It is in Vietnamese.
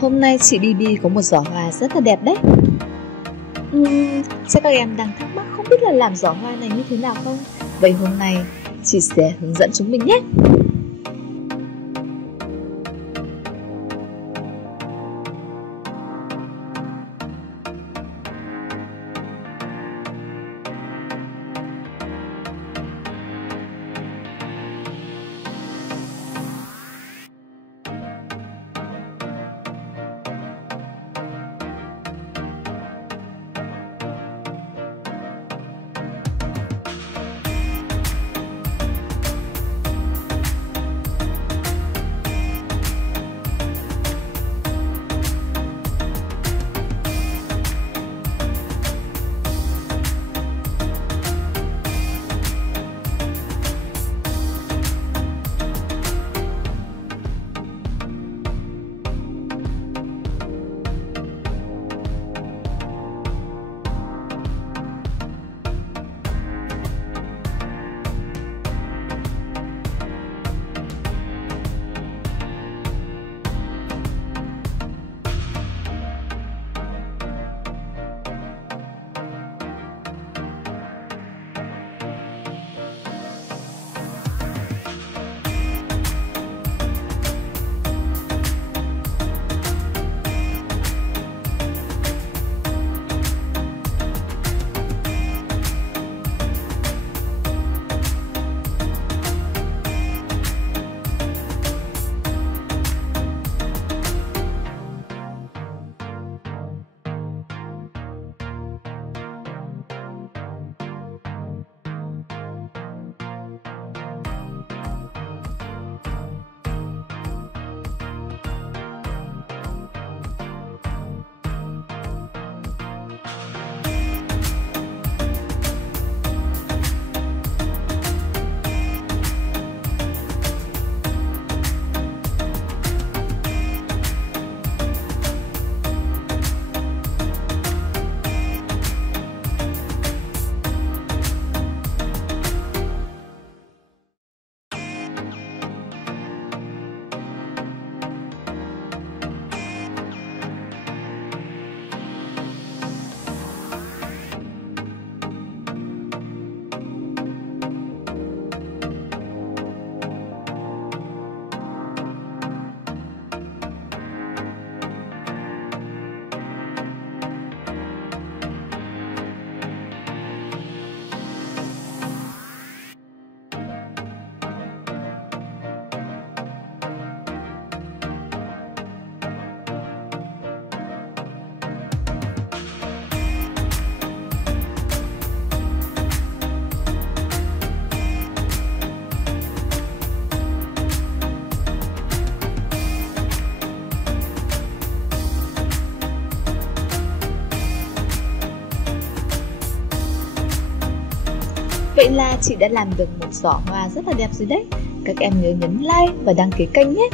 Hôm nay chị Bibi có một giỏ hoa rất là đẹp đấy. Chắc các em đang thắc mắc không biết là làm giỏ hoa này như thế nào không? Vậy hôm nay chị sẽ hướng dẫn chúng mình nhé. Vậy là chị đã làm được một giỏ hoa rất là đẹp rồi đấy. Các em nhớ nhấn like và đăng ký kênh nhé.